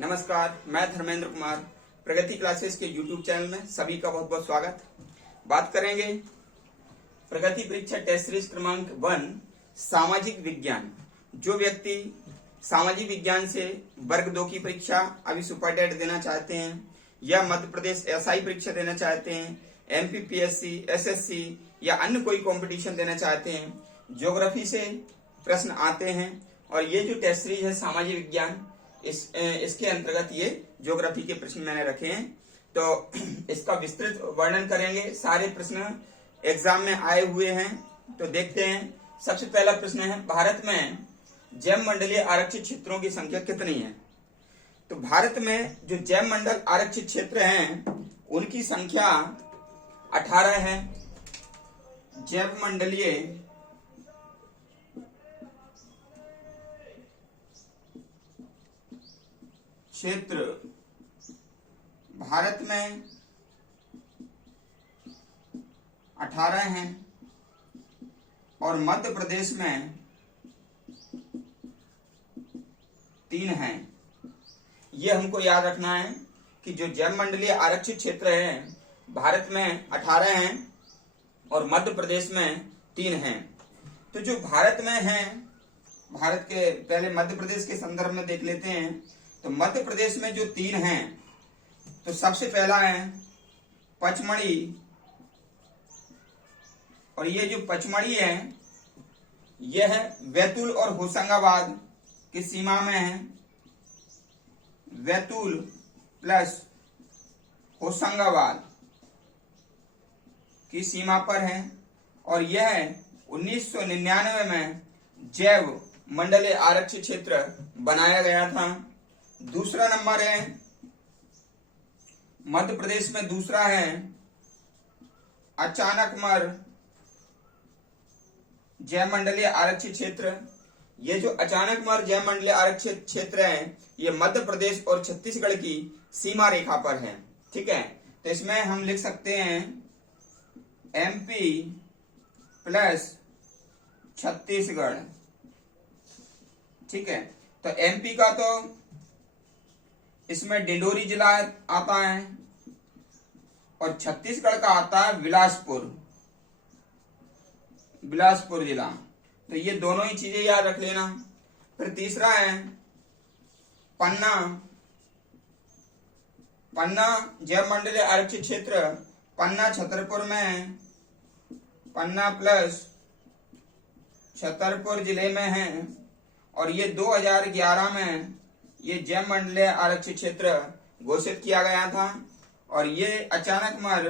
नमस्कार, मैं धर्मेंद्र कुमार। प्रगति क्लासेस के YouTube चैनल में सभी का बहुत बहुत स्वागत। बात करेंगे प्रगति परीक्षा टेस्ट सीरीज क्रमांक 1 सामाजिक विज्ञान। जो व्यक्ति सामाजिक विज्ञान से वर्ग 2 की परीक्षा अभी सुपरटेट देना चाहते हैं या मध्य प्रदेश एसआई परीक्षा देना चाहते हैं, एमपीपीएससी, एसएससी या अन्य कोई कंपटीशन देना चाहते हैं, ज्योग्राफी से प्रश्न आते हैं और ये जो टेस्ट सीरीज है सामाजिक विज्ञान इसके अंतर्गत ये ज्योग्राफी के प्रश्न मैंने रखे हैं। तो इसका विस्तृत वर्णन करेंगे। सारे प्रश्न एग्जाम में आए हुए हैं, तो देखते हैं। सबसे पहला प्रश्न है, भारत में जैव मंडलीय आरक्षित क्षेत्रों की संख्या कितनी है? तो भारत में जो जैव मंडल आरक्षित क्षेत्र हैं उनकी संख्या 18 है। जैव मंडलीय क्षेत्र भारत में 18 हैं और मध्य प्रदेश में 3 हैं। ये हमको याद रखना है कि जो जैव मंडलीय आरक्षित क्षेत्र है भारत में 18 हैं और मध्य प्रदेश में 3 हैं। तो जो भारत में है, भारत के पहले मध्य प्रदेश के संदर्भ में देख लेते हैं। तो मध्य प्रदेश में जो 3 हैं, तो सबसे पहला है पचमढ़ी, और ये जो पचमढ़ी है यह है बैतूल और होशंगाबाद की सीमा में है। बैतूल प्लस होशंगाबाद की सीमा पर है और यह 1999 में जैव मंडलीय आरक्षित क्षेत्र बनाया गया था। दूसरा नंबर है मध्य प्रदेश में, दूसरा है अचानकमर जैव मंडलीय आरक्षित क्षेत्र। ये जो अचानकमर जैव मंडलीय आरक्षित क्षेत्र है ये मध्य प्रदेश और छत्तीसगढ़ की सीमा रेखा पर है। ठीक है, तो इसमें हम लिख सकते हैं एमपी प्लस छत्तीसगढ़। ठीक है, तो एमपी का तो इसमें डिंडोरी जिला आता है और छत्तीसगढ़ का आता है बिलासपुर जिला। तो ये दोनों ही चीजें याद रख लेना। फिर तीसरा है पन्ना जैव मंडलीय आरक्षित क्षेत्र पन्ना छतरपुर में है। पन्ना प्लस छतरपुर जिले में है और ये 2011 में ये जैव मंडलीय आरक्षित क्षेत्र घोषित किया गया था और ये अचानकमर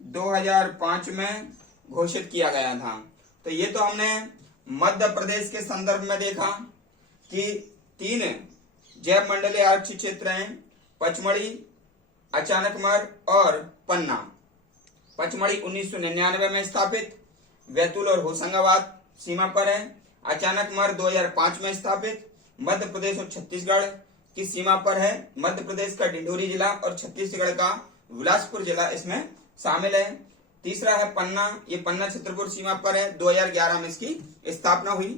2005 में घोषित किया गया था। तो ये तो हमने मध्य प्रदेश के संदर्भ में देखा कि 3 जैव मंडलीय आरक्षित क्षेत्र हैं, पचमढ़ी, अचानकमर और पन्ना। पचमढ़ी 1999 में स्थापित, बैतूल और होशंगाबाद सीमा पर है। अचानकमर 2005 में स्थापित, मध्य प्रदेश और छत्तीसगढ़ की सीमा पर है। मध्य प्रदेश का डिंडोरी जिला और छत्तीसगढ़ का बिलासपुर जिला इसमें शामिल है। तीसरा है पन्ना, ये पन्ना छतरपुर सीमा पर है। 2011 में इसकी स्थापना हुई।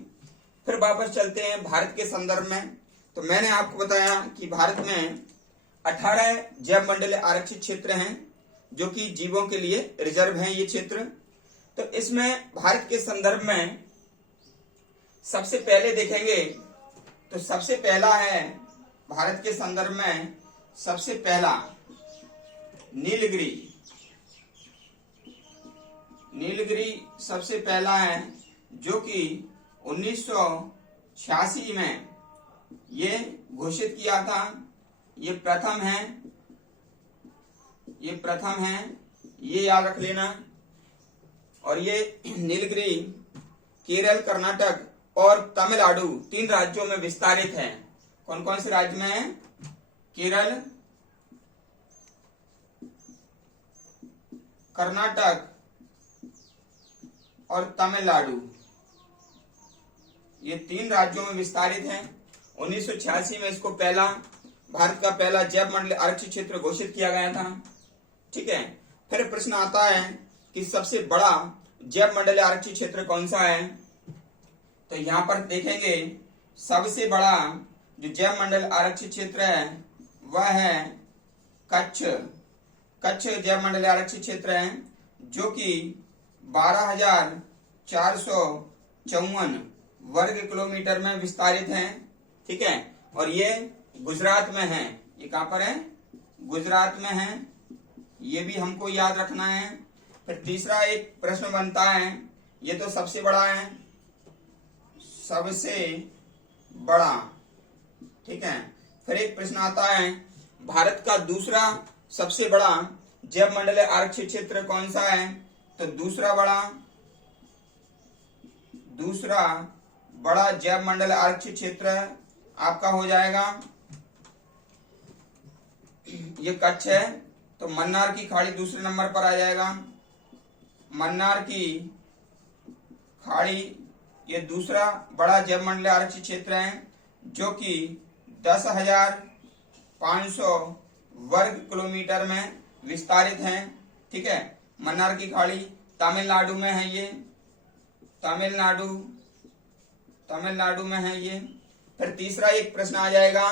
फिर वापस चलते हैं भारत के संदर्भ में। तो मैंने आपको बताया कि भारत में 18 जैव मंडलीय आरक्षित क्षेत्र हैं जो कि जीवों के लिए रिजर्व हैं ये क्षेत्र। तो इसमें भारत के संदर्भ में सबसे पहले देखेंगे तो सबसे पहला है भारत के संदर्भ में सबसे पहला नीलगिरी सबसे पहला है जो कि 1986 में ये घोषित किया था। ये प्रथम है, ये याद रख लेना। और ये नीलगिरी केरल, कर्नाटक और तमिलनाडु 3 राज्यों में विस्तारित है। कौन कौन से राज्य में है? केरल, कर्नाटक और तमिलनाडु, ये 3 राज्यों में विस्तारित है। 1986 में इसको भारत का पहला जैव मंडलीय आरक्षित क्षेत्र घोषित किया गया था। ठीक है, फिर प्रश्न आता है कि सबसे बड़ा जैव मंडलीय आरक्षित क्षेत्र कौन सा है? तो यहाँ पर देखेंगे सबसे बड़ा जो जैव मंडल आरक्षित क्षेत्र है वह है कच्छ। कच्छ जैव मंडलीय आरक्षित क्षेत्र है जो कि 12,454 वर्ग किलोमीटर में विस्तारित है। ठीक है, और ये गुजरात में है। ये कहां पर है? गुजरात में है। ये भी हमको याद रखना है। फिर तीसरा एक प्रश्न बनता है, ये तो सबसे बड़ा है, सबसे बड़ा। ठीक है, फिर एक प्रश्न आता है, भारत का दूसरा सबसे बड़ा जैव मंडलीय आरक्षित क्षेत्र कौन सा है? तो दूसरा बड़ा जैव मंडल आरक्षित क्षेत्र आपका हो जाएगा, ये कच्छ है। तो मन्नार की खाड़ी दूसरे नंबर पर आ जाएगा। मन्नार की खाड़ी ये दूसरा बड़ा जैव मंडलीय आरक्षित क्षेत्र है जो कि 10,500 वर्ग किलोमीटर में विस्तारित है। ठीक है, मन्नार की खाड़ी तमिलनाडु में है। ये तमिलनाडु में है ये। फिर तीसरा एक प्रश्न आ जाएगा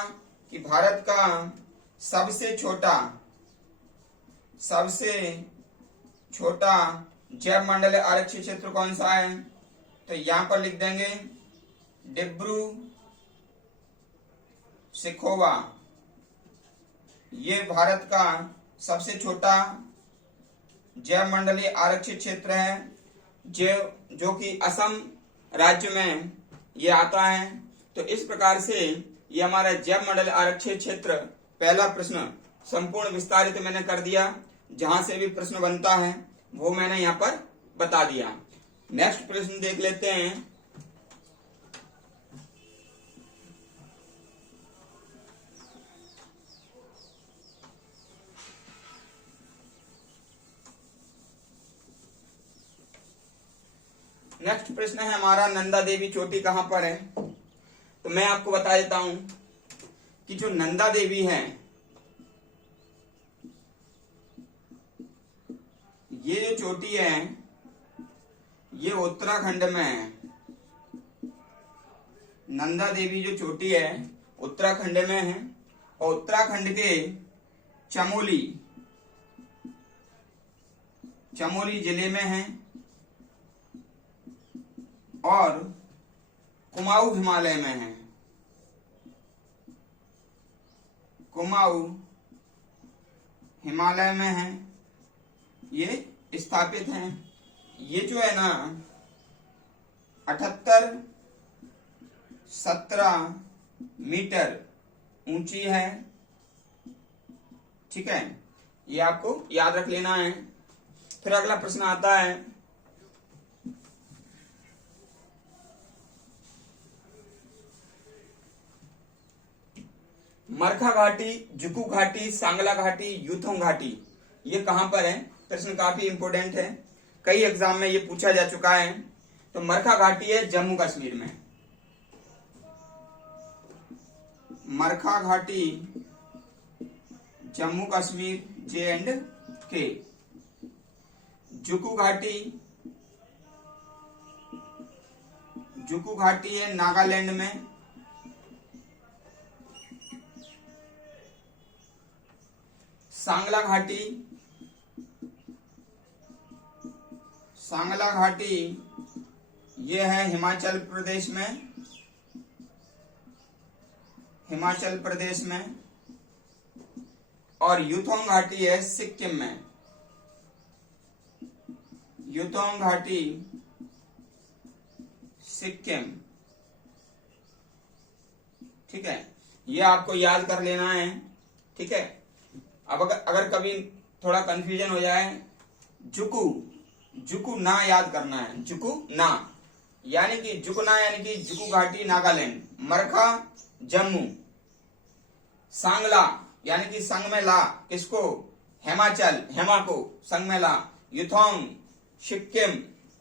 कि भारत का सबसे छोटा जैव मंडलीय आरक्षित क्षेत्र कौन सा है? तो यहां पर लिख देंगे डिब्रू सिखोवा। ये भारत का सबसे छोटा जैव मंडलीय आरक्षित क्षेत्र है जो कि असम राज्य में ये आता है। तो इस प्रकार से ये हमारा जैव मंडलीय आरक्षित क्षेत्र पहला प्रश्न संपूर्ण विस्तारित मैंने कर दिया। जहां से भी प्रश्न बनता है वो मैंने यहाँ पर बता दिया। नेक्स्ट प्रश्न देख लेते हैं। नेक्स्ट प्रश्न है हमारा, नंदा देवी चोटी कहां पर है? तो मैं आपको बता देता हूं कि जो नंदा देवी है ये जो चोटी है ये उत्तराखंड में है। नंदा देवी जो चोटी है उत्तराखंड में है और उत्तराखंड के चमोली जिले में है और कुमाऊं हिमालय में है। कुमाऊं हिमालय में है ये स्थापित है। ये जो है ना 78-17 मीटर ऊंची है। ठीक है, ये आपको याद रख लेना है। फिर अगला प्रश्न आता है, मरखा घाटी, जुकू घाटी, सांगला घाटी, यूथोंग घाटी, ये कहां पर है? प्रश्न काफी इंपोर्टेंट है, कई एग्जाम में ये पूछा जा चुका है। तो मरखा घाटी है जम्मू कश्मीर में। मरखा घाटी जम्मू कश्मीर J&K। जुकू घाटी है नागालैंड में। सांगला घाटी ये है हिमाचल प्रदेश में और यूथोंग घाटी है सिक्किम में। यूथोंग घाटी सिक्किम। ठीक है, ये आपको याद कर लेना है। ठीक है, अब अगर कभी थोड़ा कंफ्यूजन हो जाए, जुकू ना याद करना है। जुकू ना यानी कि जुकू घाटी नागालैंड, मरखा जम्मू, सांगला यानी कि संग में ला किसको? हिमाचल, हेमा को संग में ला, यूथोंग सिक्किम।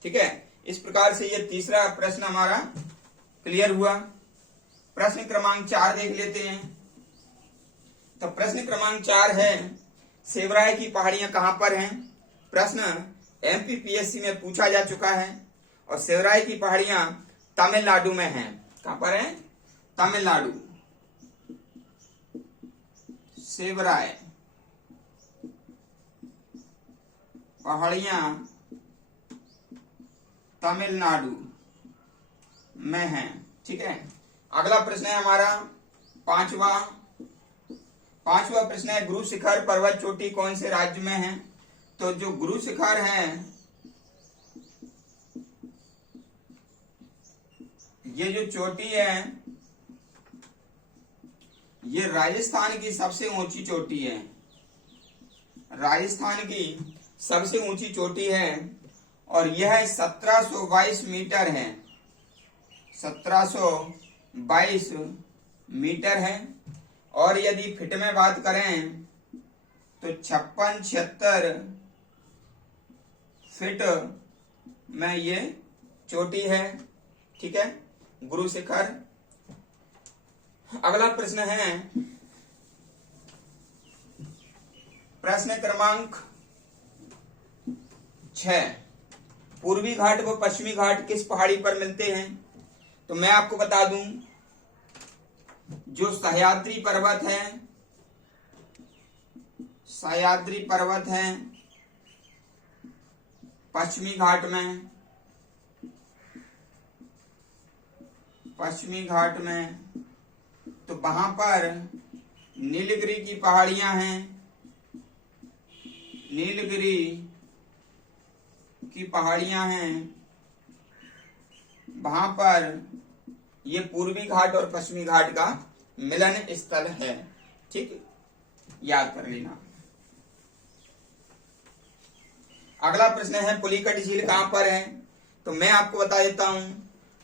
ठीक है, इस प्रकार से ये तीसरा प्रश्न हमारा क्लियर हुआ। प्रश्न क्रमांक 4 देख लेते हैं। तो प्रश्न क्रमांक 4 है, सेवराय की पहाड़ियां कहां पर हैं? प्रश्न MPPSC में पूछा जा चुका है और सेवराय की पहाड़ियां तमिलनाडु में हैं। कहां पर हैं? तमिलनाडु। सेवराय पहाड़ियां तमिलनाडु में हैं। ठीक है, अगला प्रश्न है हमारा पांचवा प्रश्न है, गुरु शिखर पर्वत चोटी कौन से राज्य में है? तो जो गुरु शिखर है ये जो चोटी है ये राजस्थान की सबसे ऊंची चोटी है, राजस्थान की सबसे ऊंची चोटी है और यह 1722 मीटर है, 1722 मीटर है। और यदि फीट में बात करें तो 56-76 फीट में ये चोटी है। ठीक है, गुरु शिखर। अगला प्रश्न है प्रश्न क्रमांक 6, पूर्वी घाट व पश्चिमी घाट किस पहाड़ी पर मिलते हैं? तो मैं आपको बता दूं, जो सह्याद्री पर्वत है, सह्याद्री पर्वत है पश्चिमी घाट में, पश्चिमी घाट में, तो वहां पर नीलगिरी की पहाड़ियां हैं, नीलगिरी की पहाड़ियां हैं, वहां पर ये पूर्वी घाट और पश्चिमी घाट का मिलन स्थल है। ठीक, याद कर लेना। अगला प्रश्न है पुलिकट झील कहां पर है? तो मैं आपको बता देता हूं,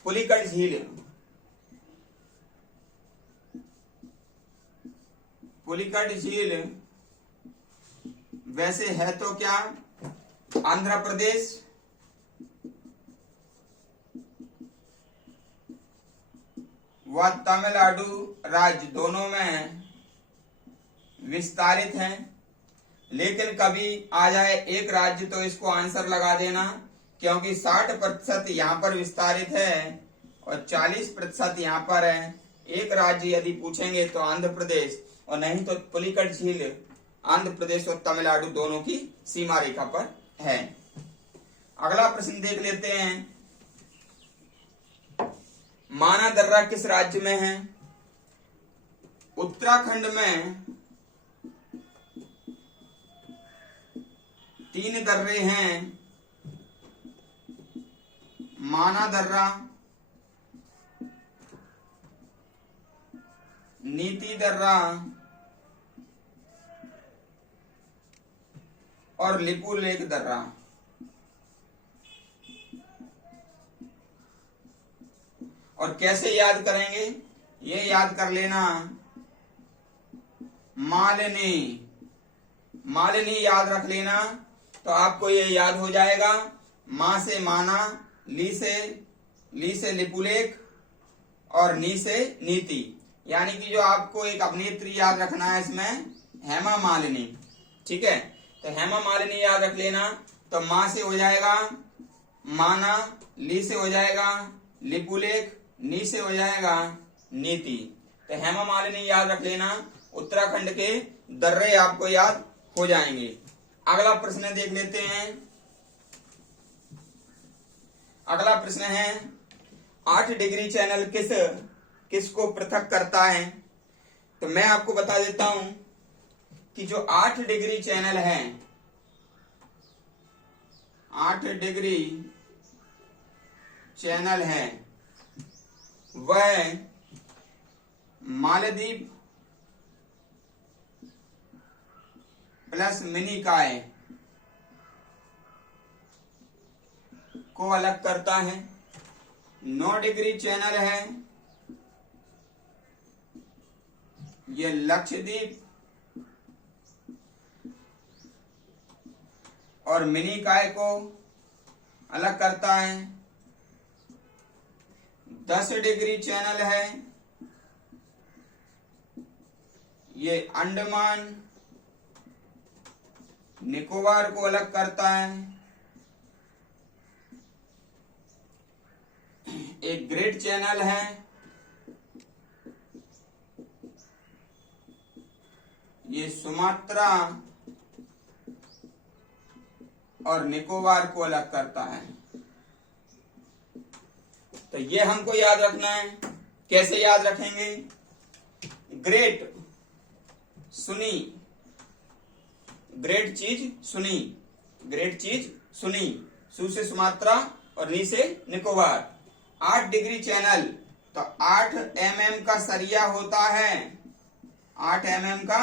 पुलिकट झील, पुलिकट झील वैसे है तो क्या आंध्र प्रदेश व तमिलनाडु राज्य दोनों में विस्तारित है, लेकिन कभी आ जाए एक राज्य तो इसको आंसर लगा देना, क्योंकि 60% यहाँ पर विस्तारित है और 40% यहाँ पर है। एक राज्य यदि पूछेंगे तो आंध्र प्रदेश, और नहीं तो पुलिकट झील आंध्र प्रदेश और तमिलनाडु दोनों की सीमा रेखा पर है। अगला प्रश्न देख लेते हैं, माना दर्रा किस राज्य में है? उत्तराखंड में 3 दर्रे हैं, माना दर्रा, नीति दर्रा और लिपुलेख दर्रा। और कैसे याद करेंगे? ये याद कर लेना, मालिनी, मालिनी याद रख लेना तो आपको ये याद हो जाएगा। मां से माना, ली से लिपुलेख और नी से नीति, यानी कि जो आपको एक अभिनेत्री याद रखना है इसमें, हेमा मालिनी। ठीक है, तो हेमा मालिनी याद रख लेना। तो मां से हो जाएगा माना, ली से हो जाएगा लिपुलेख, नी से हो जाएगा नीति। तो हेमा मालिनी याद रख लेना, उत्तराखंड के दर्रे आपको याद हो जाएंगे। अगला प्रश्न देख लेते हैं। अगला प्रश्न है 8 डिग्री चैनल किसको पृथक करता है? तो मैं आपको बता देता हूं कि जो 8 डिग्री चैनल है, 8 डिग्री चैनल है वह मालदीव प्लस मिनिकॉय को अलग करता है। 9 डिग्री चैनल है ये लक्षद्वीप और मिनिकॉय को अलग करता है। 10 डिग्री चैनल है ये अंडमान निकोबार को अलग करता है। एक ग्रेट चैनल है ये सुमात्रा और निकोबार को अलग करता है। तो ये हमको याद रखना है। कैसे याद रखेंगे? ग्रेट सुनी, ग्रेट चीज सुनी, ग्रेट चीज सुनी, सु से सुमात्रा और नी से निकोबार। 8 डिग्री चैनल, तो 8 mm का सरिया होता है, 8 mm का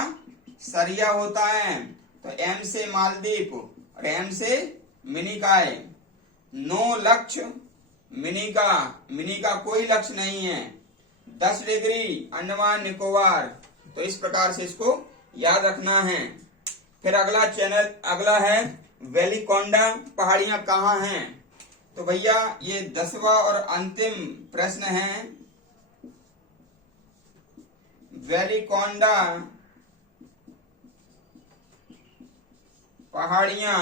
सरिया होता है। तो M से मालदीप और M से मिनिकाय। 9 लक्ष्य मिनी का कोई लक्ष्य नहीं है। 10 डिग्री अंडमान निकोबार। तो इस प्रकार से इसको याद रखना है। फिर अगला है वेलिकोंडा पहाड़ियां कहाँ हैं? तो भैया ये 10वां और अंतिम प्रश्न है। वेलिकोंडा पहाड़ियां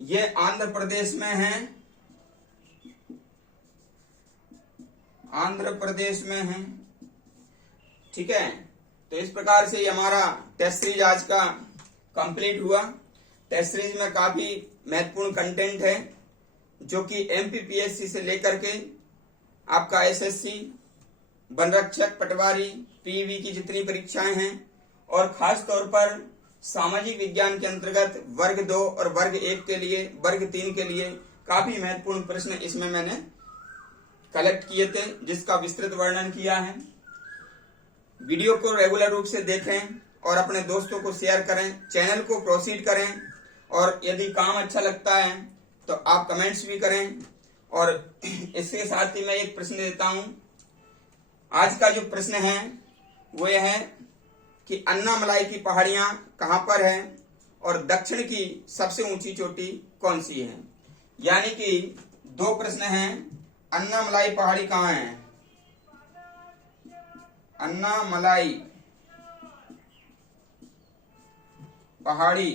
ये आंध्र प्रदेश में है, आंध्र प्रदेश में है। ठीक है, तो इस प्रकार से हमारा टेस्ट सीरीज आज का कंप्लीट हुआ। टेस्ट सीरीज में काफी महत्वपूर्ण कंटेंट है जो कि एमपीपीएससी से लेकर के आपका एसएससी, वन रक्षक, पटवारी, पीवी की जितनी परीक्षाएं हैं और खास तौर पर सामाजिक विज्ञान के अंतर्गत वर्ग 2 और वर्ग 1 के लिए, वर्ग 3 के लिए काफी महत्वपूर्ण प्रश्न इसमें मैंने कलेक्ट किए थे, जिसका विस्तृत वर्णन किया है। वीडियो को रेगुलर रूप से देखें और अपने दोस्तों को शेयर करें, चैनल को प्रोसीड करें और यदि काम अच्छा लगता है तो आप कमेंट्स भी करें। और इसके साथ ही मैं एक प्रश्न देता हूं। आज का जो प्रश्न है वो यह है कि अन्नामलाई की पहाड़ियां कहां पर है और दक्षिण की सबसे ऊंची चोटी कौन सी है। यानी कि 2 प्रश्न हैं। अन्नामलाई पहाड़ी कहां है? अन्नामलाई पहाड़ी,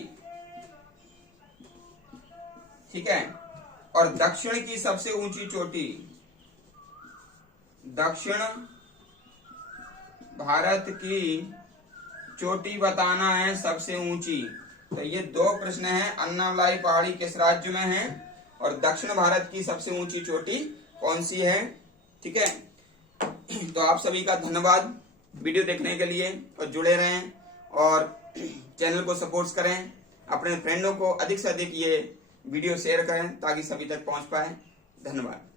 ठीक है, और दक्षिण की सबसे ऊंची चोटी, दक्षिण भारत की चोटी बताना है सबसे ऊंची। तो ये 2 प्रश्न हैं। अन्नामलाई पहाड़ी किस राज्य में है और दक्षिण भारत की सबसे ऊंची चोटी कौन सी है। ठीक है, तो आप सभी का धन्यवाद वीडियो देखने के लिए और जुड़े रहें और चैनल को सपोर्ट करें। अपने फ्रेंडों को अधिक से अधिक ये वीडियो शेयर करें ताकि सभी तक पहुंच पाए। धन्यवाद।